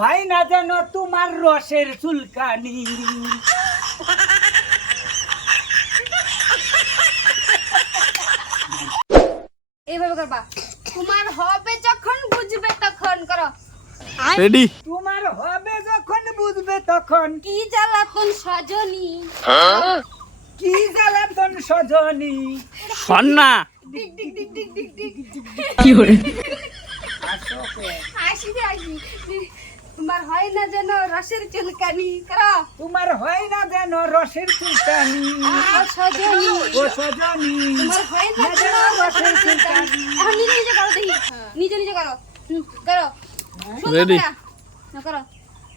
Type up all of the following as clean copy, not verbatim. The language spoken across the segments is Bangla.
হয় না যেন তোমার রসের চুলকানি। এইভাবে করবা। তোমার হবে যখন বুঝবে তখন করো। রেডি। তোমার হবে যখন বুঝবে তখন কি জ্বালাতন সজনী, কি জ্বালাতন সজনী। সন্না ডিগ ডিগ ডিগ ডিগ ডিগ ডিগ কি করে? হাসি রে হাসি। তোমার হয় না যেন রসের চুলকানি করো। তোমার হয় না যেন রসের চুলকানি। ও সজনী, ও সজনী তোমার হয় না যেন রসের চুলকানি। এখন নিজে নিজে করো দেখি, নিজে নিজে করো। করো সুন্দর Ready? করে। করো।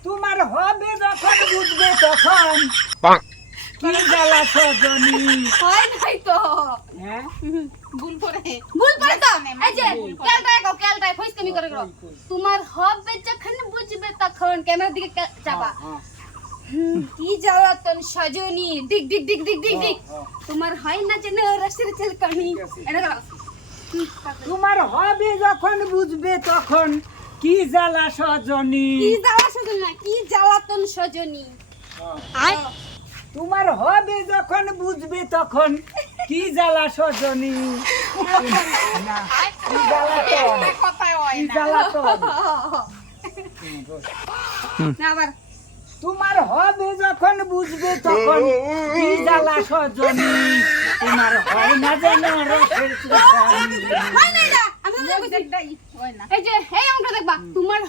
তোমার হবে যখন বুঝবে তখন কি জ্বালা সজনী। হয় নাই তো। হ্যাঁ ভুল করে তো। এই যে ক্যালটায় গো, ক্যালটায় ফইসকামি করে গো। তোমার হবে যখন বুঝবে তখন ক্যামেরার দিকে চাপা। কি জ্বালাতন সজনী, ডিগ ডিগ ডিগ ডিগ ডিগ ডিগ। তোমার হয় না যেন রসের চুলকানি। এটা করো। তোমার হবে যখন বুঝবে তখন কি জ্বালা সজনী। কি জ্বালা সজনী না, কি জ্বালাতন সজনী। তোমার হবে যখন বুঝবে তখন কি জ্বালা সজনী। না, কি জ্বালাতন, কি জ্বালাতন। না আবার তোমার হবে যখন বুঝবে তখন কি জ্বালা সজনী। তোমার হয় না যেন রসের চুলকানি। হয় নাই না, আমি তো বলছি এই যে এই অঙ্কটা দেখবা। তোমার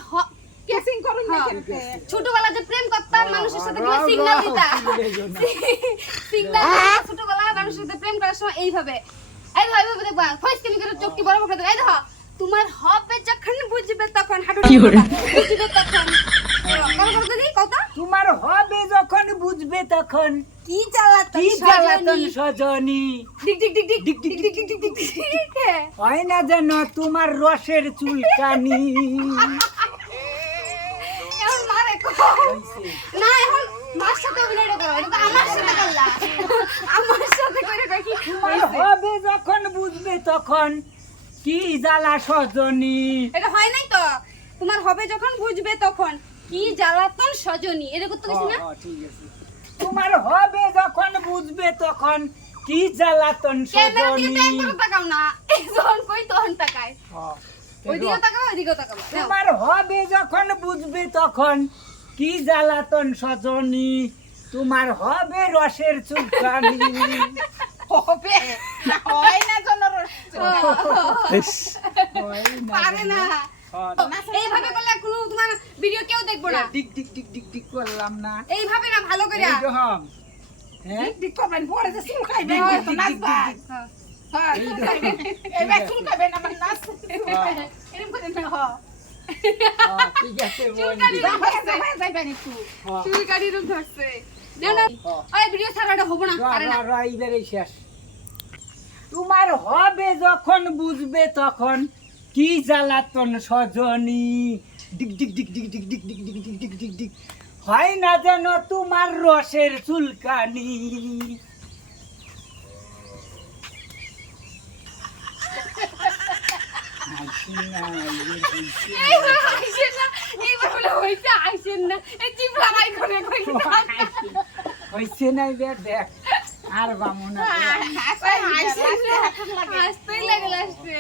কেসিং করুন না। ছোটবেলা যে প্রেম করতাম মানুষের সাথে কি সিগন্যাল দিতা, সিগন্যাল ছোটবেলা মানুষের সাথে প্রেম করার সময় এইভাবে এই ধর এইভাবে দেখবা ফইসকামি করে চোখটি বড় বড় করে দেখবা। এই দেখো তোমার হবে যখন বুঝবে তখন হাঁটু কি করে? বুঝবে তখন করো দিদি কত তোমার হবে যখন বুঝবে তখন কি জ্বালাতন কি জ্বালাতন সজনী। সজনী। ডিগ ডিগ ডিগ ডিগ ডিগ ডিগ ডিগ ডিগ ডিগ। হয় না যেন তোমার রসের চুলকানি। এখন মারে কো না, এখন মার সাথে অভিনয় করো। এটা তো আমার সাথে করলা, আমার সাথে করে কি তোমার হবে যখন বুঝবে তখন কি জ্বালা সজনী। এটা হয় নাই তো। তোমার হবে যখন বুঝবে তখন কি জ্বালাতন সজনী। এটা করতে গেছি না। ঠিক আছে। তোমার হবে যখন বুঝবে তখন কি জ্বালাতন ক্যামেরা সজনী। দিকে একবার তাকাও না, এই যখন কই তখন তাকায়। ওইদিকে তাকাও, ওইদিকে তাকাও। নাও। তোমার হবে যখন বুঝবে তখন কি জ্বালাতন সজনী। তোমার হবে রসের চুলকানি। হবে হয় না জন ইস, পারে না। এইভাবে করলে কোনো তোমার ভিডিও কেউ দেখবো না। ডিক ডিক ডিক ডিক ডিক করলাম না। এইভাবে না, ভালো করে। এই রকম। হ্যাঁ ডিক করবেন পরে যে চুল খাইবেন ডিক তো ডিক নাচ ডিক ভাই ডিক। হ্যাঁ এই চুল দেখো। খাইবেন এবার চুল খাইবেন আমার নাচ এরকম করে না। ঠিক আছে চুলকানি বন্ধু। জামাই যাইবেন একটু চুলকানি রূপ ধরছে। না না, ওই ভিডিও ছাড়াটা হবে না, পারে না। এইবারে শেষ। তোমার হবে যখন বুঝবে তখন কি জ্বালাতন সজনী। ডিক ডিক ডিক ডিক ডিক ডিক ডিক ডিক ডিক ডিক ডিক ডিক। হয় না যেন তোমার রসের চুলকানি। এইভাবে আইসেন না, এইভাবে বলে হইছে আইসেন না। এই জিভলা বাই করে কই। হয়েছে নাই বে দেখ আর বামুনা। আইসেন না, হাসতেই লাগে লাস্টে।